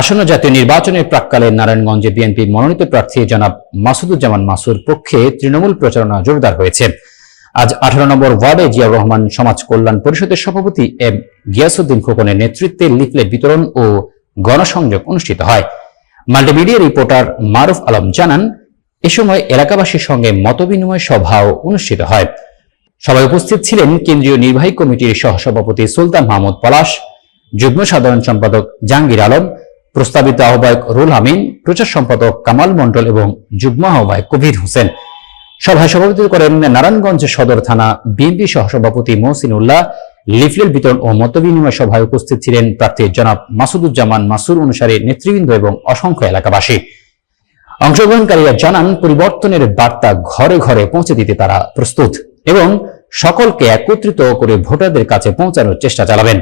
আসন্ন জাতীয় নির্বাচনের প্রাক্কালে নারায়ণগঞ্জে বিএনপি মনোনীত প্রার্থী জনাব মাসুদুজ্জামান মাসুর পক্ষে তৃণমূল প্রচারণা জোরদার হয়েছে। আজ 18 নম্বর ওয়ার্ডে জিয়াউর রহমান সমাজ কল্যাণ পরিষদের সভাপতি এম গিয়াসউদ্দিন খোকনের নেতৃত্বে লিফলেট বিতরণ ও গণসংযোগ অনুষ্ঠিত হয়। মাল্টিমিডিয়া রিপোর্টার মারুফ আলম জানান, এ সময় এলাকাবাসীর সঙ্গে মতবিনিময় সভাও অনুষ্ঠিত হয়। সভায় উপস্থিত ছিলেন কেন্দ্রীয় নির্বাহী কমিটির সহসভাপতি সুলতান মাহমুদ পলাশ, যুগ্ম সাধারণ সম্পাদক জাহাঙ্গীর আলম, প্রস্তাবিত আহ্বায়ক রুল আমিন, প্রচার সম্পাদক কামাল মন্ডল এবং যুগ্ম আহ্বায়ক কবির হোসেন। সভায় সভাপতিত্ব করেন নারায়ণগঞ্জ সদর থানা বিএনপি সহসভাপতি মহসিন উল্লাহ। লিফলেট বিতরণ ও মতবিনিময় সভায় উপস্থিত ছিলেন প্রার্থী জনাব মাসুদুজ্জামান মাসুর অনুসারী নেতৃবৃন্দ এবং অসংখ্য এলাকাবাসী। অংশগ্রহণকারীরা জানান, পরিবর্তনের বার্তা ঘরে ঘরে পৌঁছে দিতে তারা প্রস্তুত এবং সকলকে একত্রিত করে ভোটারদের কাছে পৌঁছানোর চেষ্টা চালাবেন।